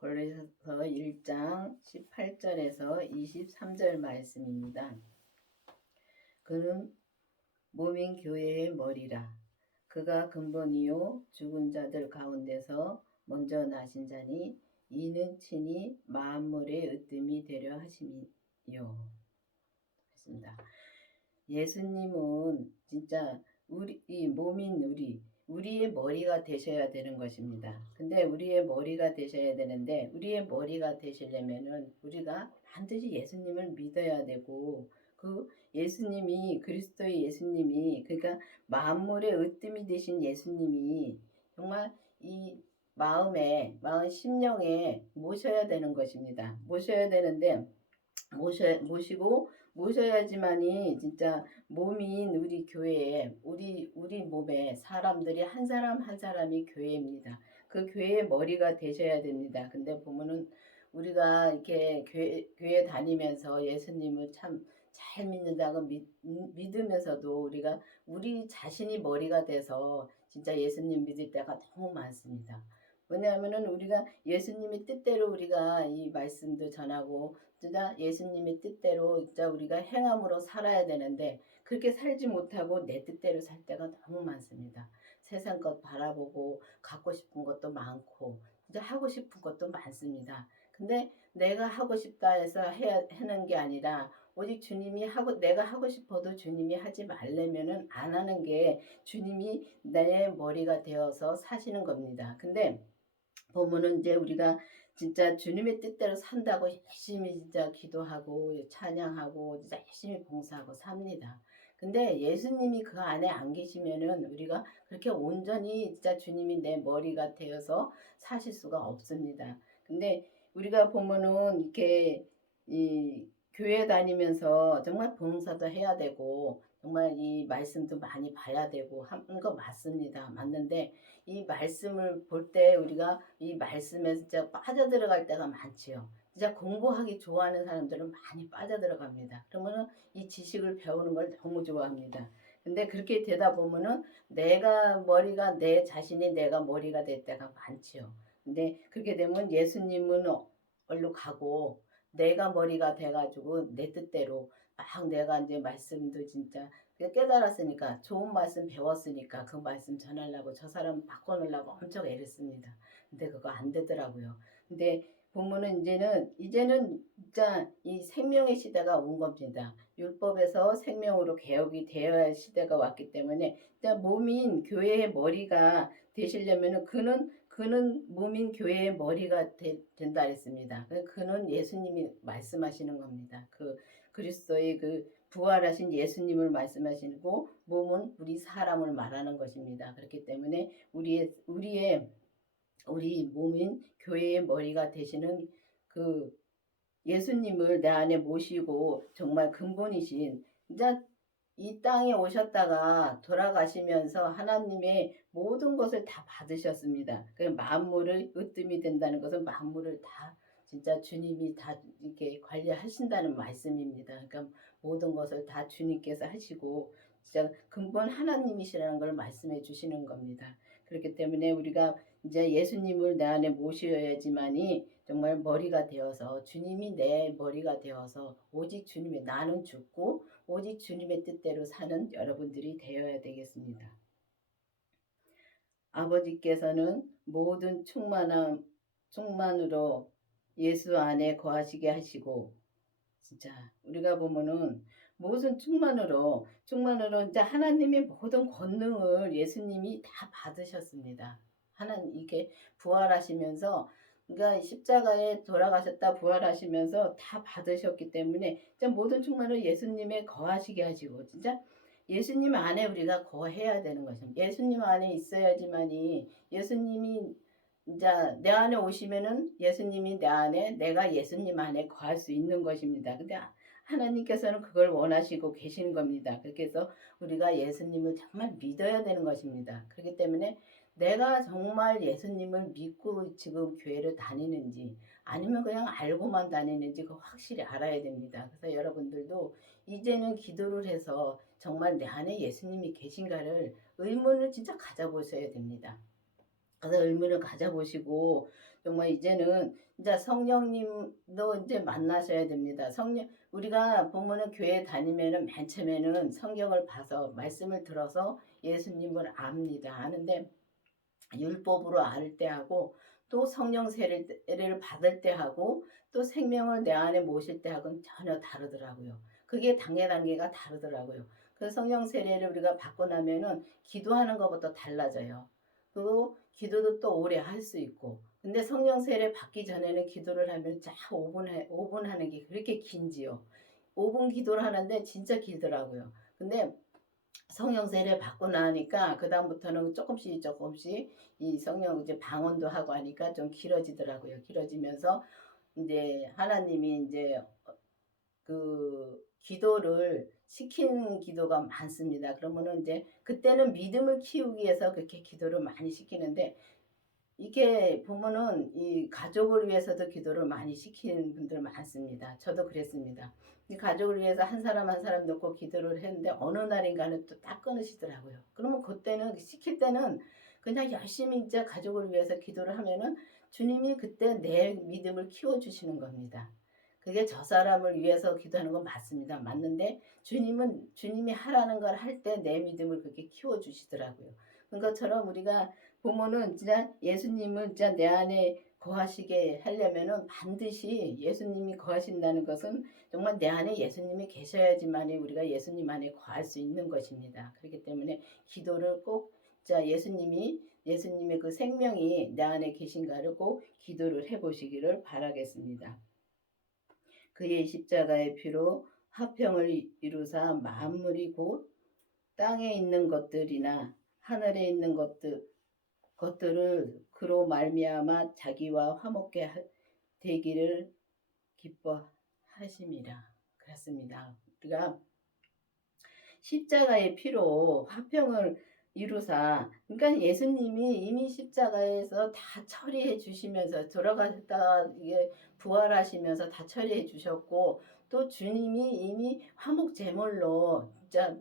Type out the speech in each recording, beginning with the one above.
고린도서 1장 18절에서 23절 말씀입니다. 그는 몸인 교회의 머리라. 그가 근본이요 죽은 자들 가운데서 먼저 나신 자니 이는 친히 만물의 으뜸이 되려 하심이요. 했습니다. 예수님은 진짜 이 몸인 우리의 머리가 되셔야 되는 것입니다. 근데 우리의 머리가 되셔야 되는데 우리의 머리가 되시려면은 우리가 반드시 예수님을 믿어야 되고 그 예수님이 그리스도의 예수님이 그러니까 만물의 으뜸이 되신 예수님이 정말 이 마음 심령에 모셔야 되는 것입니다. 모셔야 되는데 모셔야지만이 진짜 몸인 우리 교회에 우리 몸에 사람들이 한 사람 한 사람이 교회입니다. 그 교회의 머리가 되셔야 됩니다. 근데 보면은 우리가 이렇게 교회 다니면서 예수님을 참 잘 믿는다고 믿으면서도 우리가 우리 자신이 머리가 돼서 진짜 예수님 믿을 때가 너무 많습니다. 왜냐하면은 우리가 예수님의 뜻대로 우리가 이 말씀도 전하고 진짜 예수님의 뜻대로 진짜 우리가 행함으로 살아야 되는데 그렇게 살지 못하고 내 뜻대로 살 때가 너무 많습니다. 세상 것 바라보고 갖고 싶은 것도 많고 진짜 하고 싶은 것도 많습니다. 근데 내가 하고 싶다 해서 하는 게 아니라 오직 주님이 내가 하고 싶어도 주님이 하지 말려면은 안 하는 게 주님이 내 머리가 되어서 사시는 겁니다. 근데 보면은 이제 우리가 진짜 주님의 뜻대로 산다고 열심히 진짜 기도하고 찬양하고 진짜 열심히 봉사하고 삽니다. 근데 예수님이 그 안에 안 계시면은 우리가 그렇게 온전히 진짜 주님이 내 머리가 되어서 사실 수가 없습니다. 근데 우리가 보면은 이렇게 이 교회 다니면서 정말 봉사도 해야 되고 정말 이 말씀도 많이 봐야 되고 하는 거 맞습니다. 맞는데 이 말씀을 볼 때 우리가 이 말씀에 진짜 빠져들어갈 때가 많지요. 진짜 공부하기 좋아하는 사람들은 많이 빠져들어갑니다. 그러면은 이 지식을 배우는 걸 너무 좋아합니다. 근데 그렇게 되다 보면은 내 자신이 내가 머리가 될 때가 많지요. 근데 그렇게 되면 예수님은 얼로 가고 내가 머리가 돼가지고 내 뜻대로 막 내가 이제 말씀도 진짜 깨달았으니까 좋은 말씀 배웠으니까 그 말씀 전하려고 저 사람 바꿔놓으려고 엄청 애를 씁니다. 근데 그거 안 되더라고요. 근데 보면은 이제는 진짜 이 생명의 시대가 온 겁니다. 율법에서 생명으로 개혁이 되어야 할 시대가 왔기 때문에 진짜 몸인 교회의 머리가 되시려면은 그는 몸인 교회의 머리가 된다 했습니다. 그는 예수님이 말씀하시는 겁니다. 그 그리스도의 그 부활하신 예수님을 말씀하시고 몸은 우리 사람을 말하는 것입니다. 그렇기 때문에 우리 몸인 교회의 머리가 되시는 그 예수님을 내 안에 모시고 정말 근본이신 진짜 이 땅에 오셨다가 돌아가시면서 하나님의 모든 것을 다 받으셨습니다. 그 만물을 으뜸이 된다는 것은 만물을 다 진짜 주님이 다 이렇게 관리하신다는 말씀입니다. 그러니까 모든 것을 다 주님께서 하시고 진짜 근본 하나님이시라는 걸 말씀해 주시는 겁니다. 그렇기 때문에 우리가 이제 예수님을 내 안에 모셔야지만이 정말 머리가 되어서 주님이 내 머리가 되어서 오직 주님의 나는 죽고 오직 주님의 뜻대로 사는 여러분들이 되어야 되겠습니다. 아버지께서는 모든 충만으로 예수 안에 거하시게 하시고 진짜 우리가 보면은 모든 충만으로 이제 하나님의 모든 권능을 예수님이 다 받으셨습니다. 하나님 이게 부활하시면서 그러니까 십자가에 돌아가셨다 부활하시면서 다 받으셨기 때문에 진짜 모든 충만을 예수님의 거하시게 하시고 진짜 예수님 안에 우리가 거해야 되는 것입니다. 예수님 안에 있어야지만이 예수님이 이제 내 안에 오시면은 예수님이 내 안에 내가 예수님 안에 거할 수 있는 것입니다. 근데 하나님께서는 그걸 원하시고 계시는 겁니다. 그렇게 해서 우리가 예수님을 정말 믿어야 되는 것입니다. 그렇기 때문에 내가 정말 예수님을 믿고 지금 교회를 다니는지 아니면 그냥 알고만 다니는지 그거 확실히 알아야 됩니다. 그래서 여러분들도 이제는 기도를 해서 정말 내 안에 예수님이 계신가를 의문을 진짜 가져보셔야 됩니다. 그래서 의미를 가져보시고 정말 이제는 진짜 성령님도 이제 만나셔야 됩니다. 성령 우리가 보면은 교회 다니면은 맨 처음에는 성경을 봐서 말씀을 들어서 예수님을 압니다. 아는데 율법으로 알 때하고 또 성령 세례를 받을 때하고 또 생명을 내 안에 모실 때하고는 전혀 다르더라고요. 그게 단계가 다르더라고요. 그 성령 세례를 우리가 받고 나면은 기도하는 것부터 달라져요. 그리고 기도도 또 오래 할 수 있고. 근데 성령 세례 받기 전에는 기도를 하면 쫙 5분 하는 게 그렇게 긴지요. 5분 기도를 하는데 진짜 길더라고요. 근데 성령 세례 받고 나니까 그다음부터는 조금씩 이 성령 이제 방언도 하고 하니까 좀 길어지더라고요. 길어지면서 인제 하나님이 인제 그 기도를 시키는 기도가 많습니다. 그러면은 인제 그때는 믿음을 키우기 위해서 그렇게 기도를 많이 시키는데 이게 보면은 이 가족을 위해서도 기도를 많이 시키는 분들 많습니다. 저도 그랬습니다. 이 가족을 위해서 한 사람 한 사람 놓고 기도를 했는데 어느 날인가는 또 딱 끊으시더라고요. 그러면 그때는 시킬 때는 그냥 열심히 진짜 가족을 위해서 기도를 하면은 주님이 그때 내 믿음을 키워 주시는 겁니다. 그게 저 사람을 위해서 기도하는 건 맞습니다. 맞는데 주님은 주님이 하라는 걸 할 때 내 믿음을 그렇게 키워 주시더라고요. 그런 것처럼 우리가 보면은 진짜 예수님을 진짜 내 안에 거하시게 하려면은 반드시 예수님이 거하신다는 것은 정말 내 안에 예수님이 계셔야지만이 우리가 예수님 안에 거할 수 있는 것입니다. 그렇기 때문에 기도를 꼭 진짜 예수님의 그 생명이 내 안에 계신가를 꼭 기도를 해 보시기를 바라겠습니다. 그의 십자가의 피로 화평을 이루사 만물이 곧 땅에 있는 것들이나 하늘에 있는 것들을 그로 말미암아 자기와 화목게 되기를 기뻐하심이라. 그렇습니다. 우리가 십자가의 피로 화평을 이루사 그러니까 예수님이 이미 십자가에서 다 처리해 주시면서 돌아가셨다가 이게 부활하시면서 다 처리해 주셨고 또 주님이 이미 화목 제물로 진짜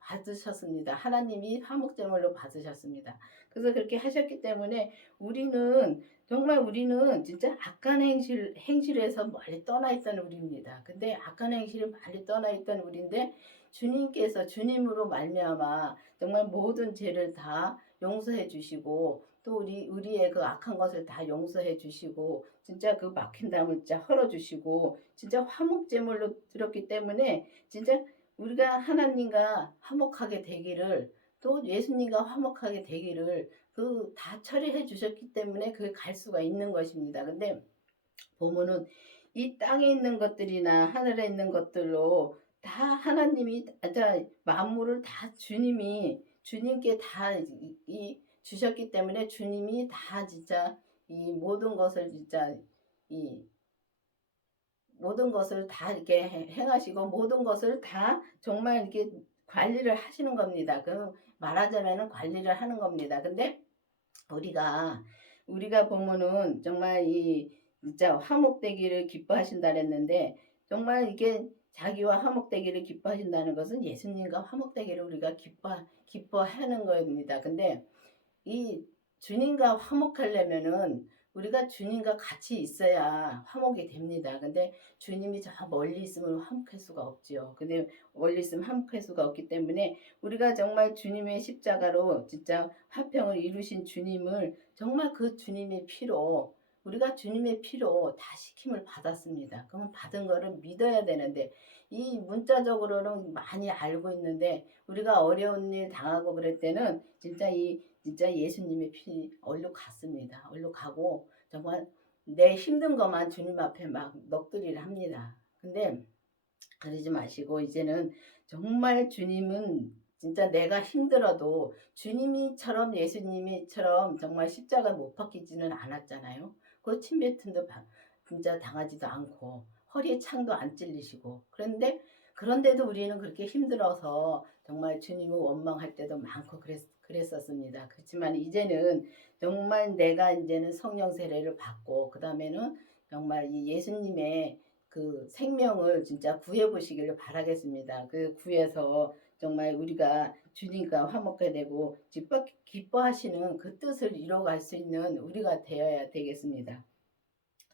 받으셨습니다. 하나님이 화목 제물로 받으셨습니다. 그래서 그렇게 하셨기 때문에 우리는 진짜 악한 행실에서 멀리 떠나 있던 우리입니다. 근데 악한 행실을 멀리 떠나 있던 우리인데 주님께서 주님으로 말미암아 정말 모든 죄를 다 용서해 주시고 또 우리의 그 악한 것을 다 용서해 주시고 진짜 그 막힌 담을 진짜 헐어 주시고 진짜 화목 제물로 드렸기 때문에 진짜 우리가 하나님과 화목하게 되기를 또 예수님과 화목하게 되기를 그 다 처리해 주셨기 때문에 그 갈 수가 있는 것입니다. 근데 보면은 이 땅에 있는 것들이나 하늘에 있는 것들로 다 하나님이 만물을 다 주님께 다 주셨기 때문에 주님이 다 진짜 이 모든 것을 진짜 이 모든 것을 다 이렇게 행하시고 모든 것을 다 정말 이렇게 관리를 하시는 겁니다. 그 말하자면은 관리를 하는 겁니다. 근데 우리가 보면은 정말 이 진짜 화목되기를 기뻐하신다 그랬는데 정말 이게 자기와 화목되기를 기뻐하신다는 것은 예수님과 화목되기를 우리가 기뻐하는 겁니다. 근데 이 주님과 화목하려면은 우리가 주님과 같이 있어야 화목이 됩니다. 근데 주님이 저 멀리 있으면 화목할 수가 없지요. 근데 멀리 있으면 화목할 수가 없기 때문에 우리가 정말 주님의 십자가로 진짜 화평을 이루신 주님을 정말 그 주님의 피로 우리가 주님의 피로 다 시킴을 받았습니다. 그러면 받은 거를 믿어야 되는데 이 문자적으로는 많이 알고 있는데 우리가 어려운 일 당하고 그럴 때는 진짜 예수님의 피 얼로 갔습니다. 얼로 가고 정말 내 힘든 것만 주님 앞에 막 넋두리를 합니다. 근데 그러지 마시고 이제는 정말 주님은 진짜 내가 힘들어도 주님이처럼 예수님이처럼 정말 십자가 못 박히지는 않았잖아요. 그 침뱉음도 진짜 당하지도 않고 허리에 창도 안 찔리시고 그런데도 우리는 그렇게 힘들어서 정말 주님을 원망할 때도 많고 그랬었습니다. 그렇지만 이제는 정말 내가 이제는 성령 세례를 받고 그다음에는 정말 이 예수님의 그 생명을 진짜 구해 보시기를 바라겠습니다. 그 구해서 정말 우리가 주님과 화목게 되고 기뻐하시는 그 뜻을 이뤄갈 수 있는 우리가 되어야 되겠습니다.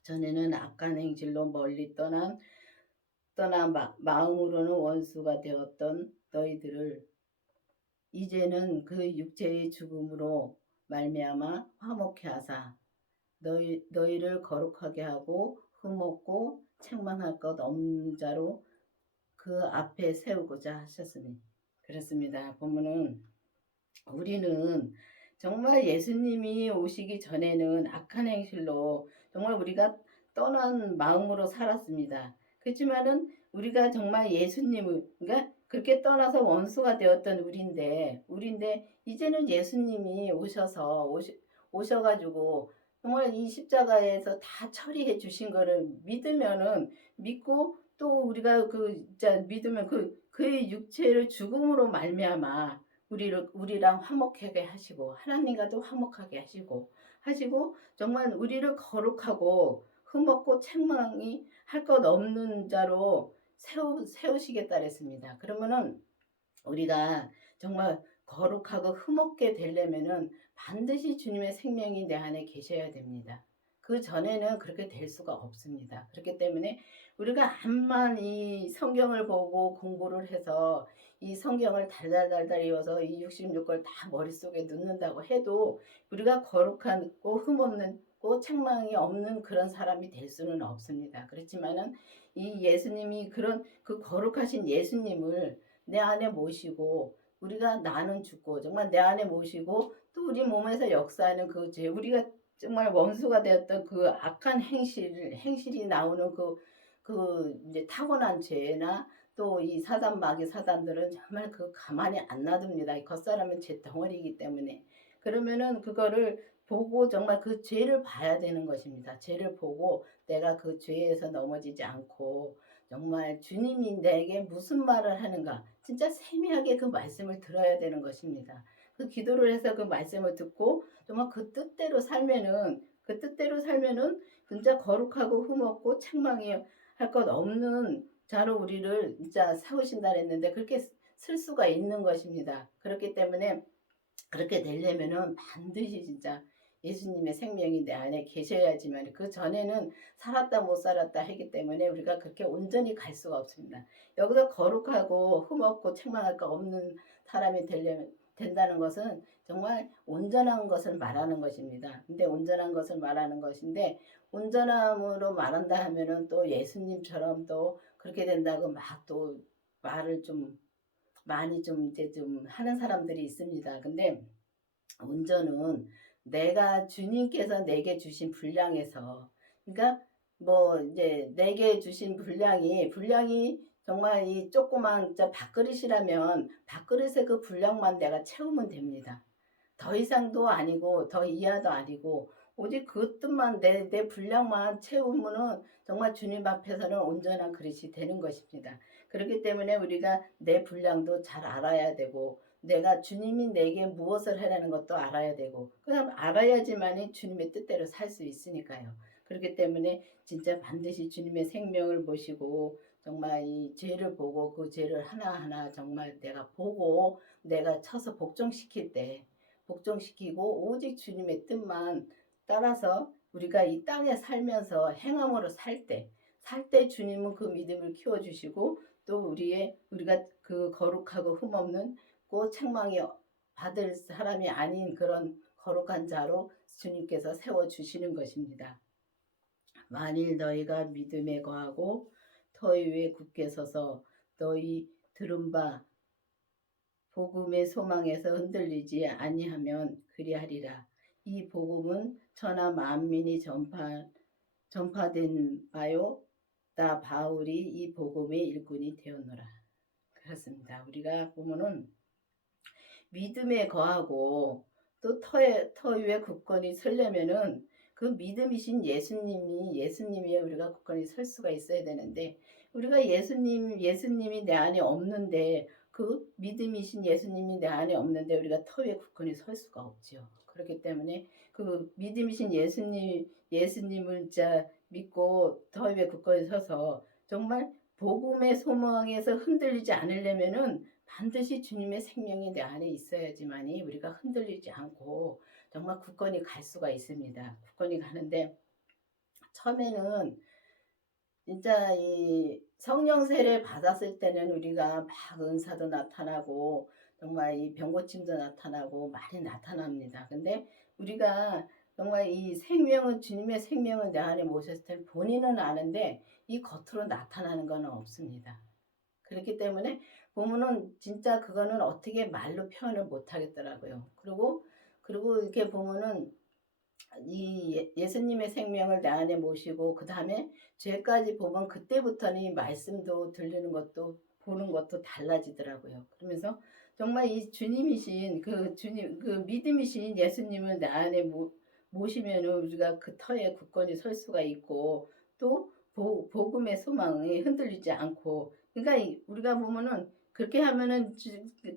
전에는 악한 행실로 멀리 떠나 마음으로는 원수가 되었던 너희들을 이제는 그 육체의 죽음으로 말미암아 화목케 하사 너희를 거룩하게 하고 흠없고 책망할 것 없는 자로 그 앞에 세우고자 하셨으니. 그렇습니다. 보면은 우리는 정말 예수님이 오시기 전에는 악한 행실로 정말 우리가 떠난 마음으로 살았습니다. 그렇지만은 우리가 정말 예수님을 그러니까 그렇게 떠나서 원수가 되었던 우리인데 이제는 예수님이 오셔가지고 정말 이 십자가에서 다 처리해 주신 거를 믿으면은 믿고 또 우리가 진짜 믿으면 그의 육체를 죽음으로 말미암아 우리랑 화목하게 하시고 하나님과도 화목하게 하시고 정말 우리를 거룩하고 흠없고 책망이 할 것 없는 자로 세우시겠다 그랬습니다. 그러면은 우리가 정말 거룩하고 흠없게 되려면은 반드시 주님의 생명이 내 안에 계셔야 됩니다. 그 전에는 그렇게 될 수가 없습니다. 그렇기 때문에 우리가 암만 이 성경을 보고 공부를 해서 이 성경을 달달달달 이어서 이 66걸 다 머릿속에 넣는다고 해도 우리가 거룩하고 흠없고 책망이 없는 그런 사람이 될 수는 없습니다. 그렇지만은 이 예수님이 그런 그 거룩하신 예수님을 내 안에 모시고 우리가 나는 죽고 정말 내 안에 모시고 또 우리 몸에서 역사하는 그 죄 우리가 정말 원수가 되었던 그 악한 행실이 나오는 이제 타고난 죄나 또 이 사단 마귀 사단들은 정말 가만히 안 놔둡니다. 이 겉사람은 죄 덩어리이기 때문에. 그러면은 그거를 보고 정말 그 죄를 봐야 되는 것입니다. 죄를 보고 내가 그 죄에서 넘어지지 않고 정말 주님이 내게 무슨 말을 하는가 진짜 세미하게 그 말씀을 들어야 되는 것입니다. 그 기도를 해서 그 말씀을 듣고 정말 그 뜻대로 살면은 진짜 거룩하고 흠없고 책망이 할 것 없는 자로 우리를 진짜 세우신다 했는데 그렇게 쓸 수가 있는 것입니다. 그렇기 때문에 그렇게 되려면은 반드시 진짜 예수님의 생명이 내 안에 계셔야지만 그 전에는 살았다 못 살았다 하기 때문에 우리가 그렇게 온전히 갈 수가 없습니다. 여기서 거룩하고 흠없고 책망할 거 없는 사람이 된다는 것은 정말 온전한 것을 말하는 것입니다. 근데 온전한 것을 말하는 것인데 온전함으로 말한다 하면은 또 예수님처럼 또 그렇게 된다고 막 또 말을 좀 많이 좀 이제 좀 하는 사람들이 있습니다. 근데 온전은 내가 주님께서 내게 주신 분량에서 그러니까 뭐 이제 내게 주신 분량이 정말 이 조그만 진짜 밥그릇이라면 밥그릇의 그 분량만 내가 채우면 됩니다. 더 이상도 아니고 더 이하도 아니고 오직 그 뜻만 내 분량만 채우면은 정말 주님 앞에서는 온전한 그릇이 되는 것입니다. 그렇기 때문에 우리가 내 분량도 잘 알아야 되고 내가 주님이 내게 무엇을 하라는 것도 알아야 되고 그냥 알아야지만이 주님의 뜻대로 살 수 있으니까요. 그렇기 때문에 진짜 반드시 주님의 생명을 모시고 정말 이 죄를 보고 그 죄를 하나하나 정말 내가 보고 내가 쳐서 복종시키고 오직 주님의 뜻만 따라서 우리가 이 땅에 살면서 행함으로 살 때 주님은 그 믿음을 키워주시고 또 우리가 그 거룩하고 흠없는 고 책망이 받을 사람이 아닌 그런 거룩한 자로 주님께서 세워주시는 것입니다. 만일 너희가 믿음에 거하고 터위 위에 굳게 서서 너희 들은 바 복음의 소망에서 흔들리지 아니하면 그리하리라. 이 복음은 천하 만민이 전파된 바요. 나 바울이 이 복음의 일꾼이 되었노라. 그렇습니다. 우리가 보면은 믿음에 거하고 또 터 위에 굳건히 서려면은 그 믿음이신 예수님이 우리가 굳건히 설 수가 있어야 되는데 우리가 예수님이 내 안에 없는데 그 믿음이신 예수님이 내 안에 없는데 우리가 터 위에 굳건히 설 수가 없죠. 그렇기 때문에 그 믿음이신 예수님을 진짜 믿고 터 위에 굳건히 서서 정말 복음의 소망에서 흔들리지 않으려면은 반드시 주님의 생명이 내 안에 있어야지만이 우리가 흔들리지 않고 정말 굳건히 갈 수가 있습니다. 굳건히 가는데 처음에는 진짜 이 성령 세례 받았을 때는 우리가 막 은사도 나타나고 정말 이 병고침도 나타나고 많이 나타납니다. 근데 우리가 정말 이 생명은 주님의 생명을 내 안에 모셨을 때 본인은 아는데 이 겉으로 나타나는 건 없습니다. 그렇기 때문에 보면은 진짜 그거는 어떻게 말로 표현을 못 하겠더라고요. 그리고 이렇게 보면은 이 예수님의 생명을 내 안에 모시고 그다음에 죄까지 보면 그때부터는 이 말씀도 들리는 것도 보는 것도 달라지더라고요. 그러면서 정말 이 주님이신 그 주님 그 믿음이신 예수님을 내 안에 모시면은 우리가 그 터에 굳건히 설 수가 있고 또 복음의 소망이 흔들리지 않고 그러니까 우리가 보면은 그렇게 하면은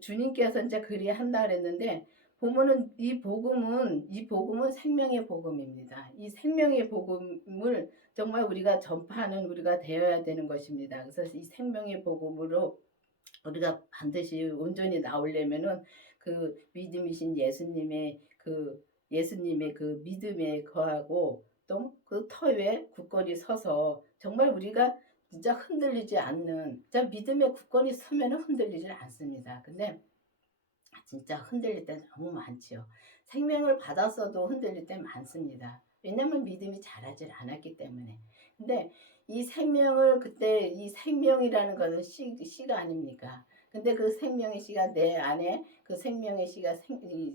주님께서 이제 그리한다 그랬는데 보면은 이 복음은 생명의 복음입니다. 이 생명의 복음을 정말 우리가 전파하는 우리가 되어야 되는 것입니다. 그래서 이 생명의 복음으로 우리가 반드시 온전히 나오려면은 그 믿음이신 예수님의 그 믿음에 거하고 또 그 터 위에 굳건히 서서 정말 우리가 진짜 흔들리지 않는 진짜 믿음에 굳건히 서면은 흔들리지 않습니다. 근데 진짜 흔들릴 때 너무 많지요. 생명을 받았어도 흔들릴 때 많습니다. 왜냐면 믿음이 자라질 않았기 때문에. 근데 이 생명을 그때 이 생명이라는 것은 씨가 아닙니까? 근데 그 생명의 씨가 내 안에 그 생명의 씨가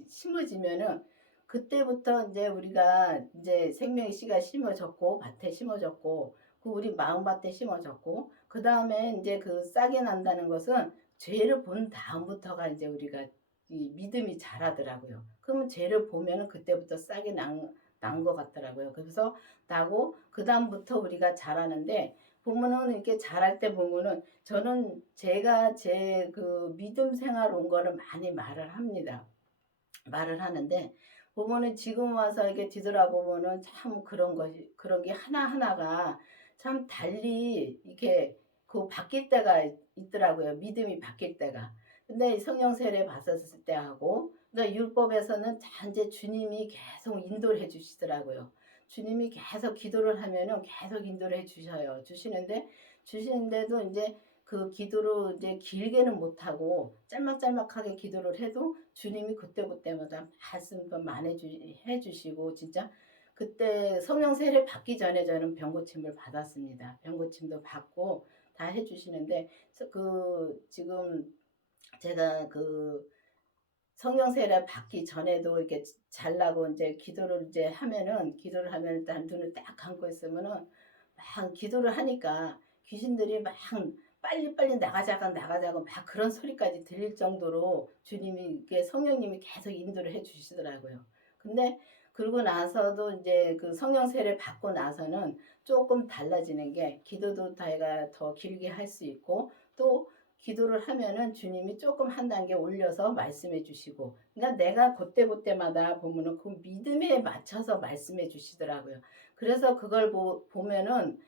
심어지면은 그때부터 이제 우리가 이제 생명의 씨가 심어졌고 밭에 심어졌고 그 우리 마음밭에 심어졌고 그 다음에 이제 그 싹이 난다는 것은 죄를 본 다음부터가 이제 우리가 이 믿음이 자라더라고요. 그러면 죄를 보면은 그때부터 싹이 난 것 같더라고요. 그래서 나고 그다음부터 우리가 자라는데 보면은 이렇게 자랄 때 보면은 저는 제가 제 그 믿음 생활 온 거를 많이 말을 합니다. 말을 하는데 보면은 지금 와서 이렇게 뒤돌아보면은 참 그런 게 하나하나가 참 달리 이렇게 그 바뀔 때가 있더라고요. 믿음이 바뀔 때가. 근데 성령 세례 받았을 때하고 그러니까 율법에서는 이제 주님이 계속 인도를 해 주시더라고요. 주님이 계속 기도를 하면은 계속 인도를 해 주셔요. 주시는데도 이제 그 기도로 이제 길게는 못하고 짤막짤막하게 기도를 해도 주님이 그때그때마다 말씀도 많이 해주시고 진짜 그때 성령 세례 받기 전에 저는 병고침을 받았습니다. 병고침도 받고 다 해주시는데 지금 제가 그 성령 세례 받기 전에도 이렇게 잘라고 이제 기도를 하면 일단 눈을 딱 감고 있으면은 막 기도를 하니까 귀신들이 막 빨리빨리 나가자고 막 그런 소리까지 들릴 정도로 성령님이 계속 인도를 해 주시더라고요. 근데 그러고 나서도 이제 그 성령 세례 받고 나서는 조금 달라지는 게 기도도 내가 더 길게 할 수 있고 또 기도를 하면은 주님이 조금 한 단계 올려서 말씀해 주시고 그러니까 내가 그때그때마다 보면은 그 믿음에 맞춰서 말씀해 주시더라고요. 그래서 그걸 보면은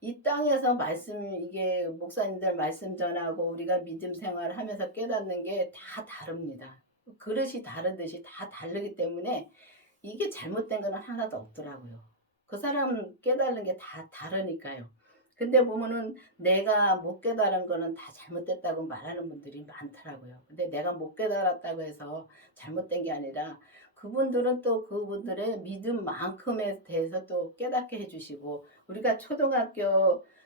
이 땅에서 이게 목사님들 말씀 전하고 우리가 믿음 생활을 하면서 깨닫는 게 다 다릅니다. 그릇이 다르듯이 다 다르기 때문에 이게 잘못된 거는 하나도 없더라고요. 그 사람 깨달은 게 다 다르니까요. 근데 보면은 내가 못 깨달은 거는 다 잘못됐다고 말하는 분들이 많더라고요. 근데 내가 못 깨달았다고 해서 잘못된 게 아니라 그분들은 또 그분들의 믿음만큼에 대해서 또 깨닫게 해주시고 우리가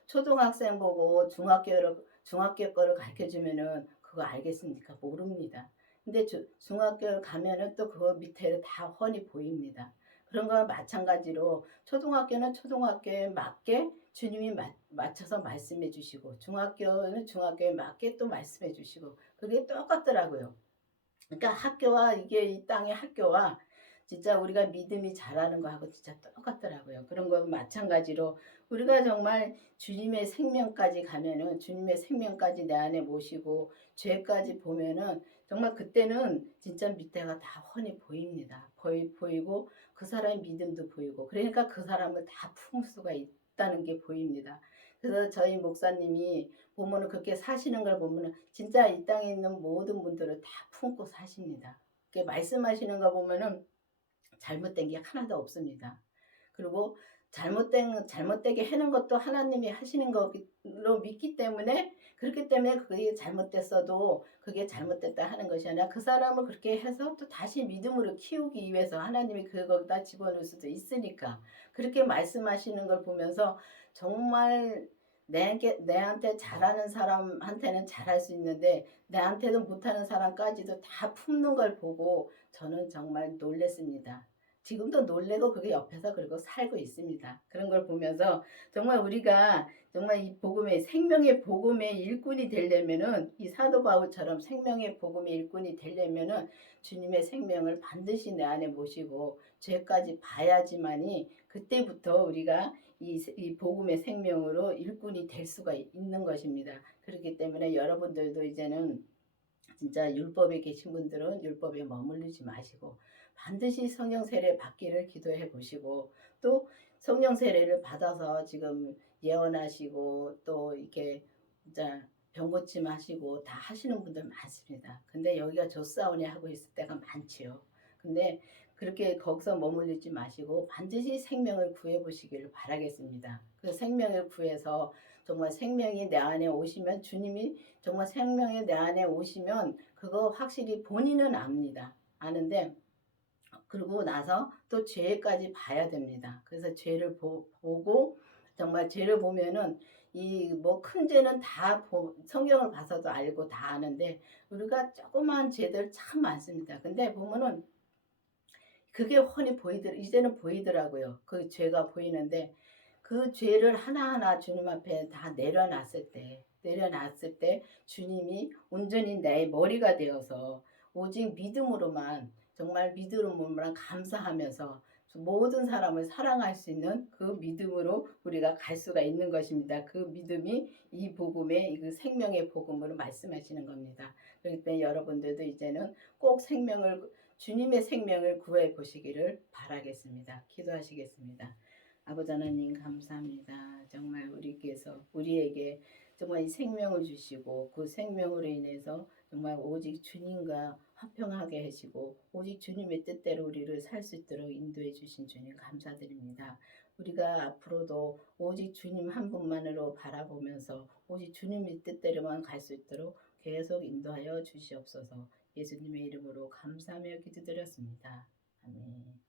초등학생 보고 중학교 거를 가르쳐 주면은 그거 알겠습니까? 모릅니다. 근데 중학교를 가면은 또 그거 밑에 다 훤히 보입니다. 그런 거와 마찬가지로 초등학교는 초등학교에 맞게 주님이 맞춰서 말씀해 주시고 중학교는 중학교에 맞게 또 말씀해 주시고 그게 똑같더라고요. 그러니까 이 땅의 학교와 진짜 우리가 믿음이 자라는 거하고 진짜 똑같더라고요. 그런 거 마찬가지로 우리가 정말 주님의 생명까지 내 안에 모시고 죄까지 보면은 정말 그때는 진짜 밑에가 다 훤히 보입니다. 보이고 그 사람의 믿음도 보이고 그러니까 그 사람을 다 품을 수가 있다는 게 보입니다. 그래서 저희 목사님이 보면은 그렇게 사시는 걸 보면은 진짜 이 땅에 있는 모든 분들을 다 품고 사십니다. 그렇게 말씀하시는 거 보면은 잘못된 게 하나도 없습니다. 그리고 잘못되게 하는 것도 하나님이 하시는 거로 믿기 때문에, 그렇기 때문에 그게 잘못됐어도 그게 잘못됐다 하는 것이 아니라 그 사람을 그렇게 해서 또 다시 믿음으로 키우기 위해서 하나님이 그거기다 집어넣을 수도 있으니까 그렇게 말씀하시는 걸 보면서 정말 내한테 잘하는 사람한테는 잘할 수 있는데 내한테도 못하는 사람까지도 다 품는 걸 보고 저는 정말 놀랐습니다. 지금도 놀래고 그게 옆에서 그리고 살고 있습니다. 그런 걸 보면서 정말 우리가 정말 이 복음의 생명의 복음의 일꾼이 되려면은 이 사도 바울처럼 생명의 복음의 일꾼이 되려면은 주님의 생명을 반드시 내 안에 모시고 죄까지 봐야지만이 그때부터 우리가 이 복음의 생명으로 일꾼이 될 수가 있는 것입니다. 그렇기 때문에 여러분들도 이제는 진짜 율법에 계신 분들은 율법에 머무르지 마시고 반드시 성령 세례 받기를 기도해 보시고, 또 성령 세례를 받아서 지금 예언하시고 또 이렇게 진짜 병고침 하시고 다 하시는 분들 많습니다. 근데 여기가 조사원이 하고 있을 때가 많지요. 근데 그렇게 거기서 머물리지 마시고 반드시 생명을 구해 보시기를 바라겠습니다. 그 생명을 구해서 정말 생명이 내 안에 오시면, 주님이 정말 생명이 내 안에 오시면 그거 확실히 본인은 압니다. 아는데 그러고 나서 또 죄까지 봐야 됩니다. 그래서 죄를 보고 정말 죄를 보면은 이 뭐 큰 죄는 다 성경을 봐서도 알고 다 아는데 우리가 조그마한 죄들 참 많습니다. 근데 보면은 그게 훤히 이제는 보이더라고요. 그 죄가 보이는데 그 죄를 하나하나 주님 앞에 다 내려놨을 때 주님이 온전히 내 머리가 되어서 오직 믿음으로만, 정말 믿음으로만 감사하면서 모든 사람을 사랑할 수 있는 그 믿음으로 우리가 갈 수가 있는 것입니다. 그 믿음이 이 복음의 그 생명의 복음으로 말씀하시는 겁니다. 그렇기 때문에 여러분들도 이제는 꼭 주님의 생명을 구해 보시기를 바라겠습니다. 기도하시겠습니다. 아버지 하나님 감사합니다. 정말 우리에게 정말 이 생명을 주시고 그 생명으로 인해서 정말 오직 주님과 화평하게 하시고 오직 주님의 뜻대로 우리를 살 수 있도록 인도해 주신 주님 감사드립니다. 우리가 앞으로도 오직 주님 한 분만으로 바라보면서 오직 주님의 뜻대로만 갈 수 있도록 계속 인도하여 주시옵소서. 예수님의 이름으로 감사하며 기도드렸습니다. 아멘.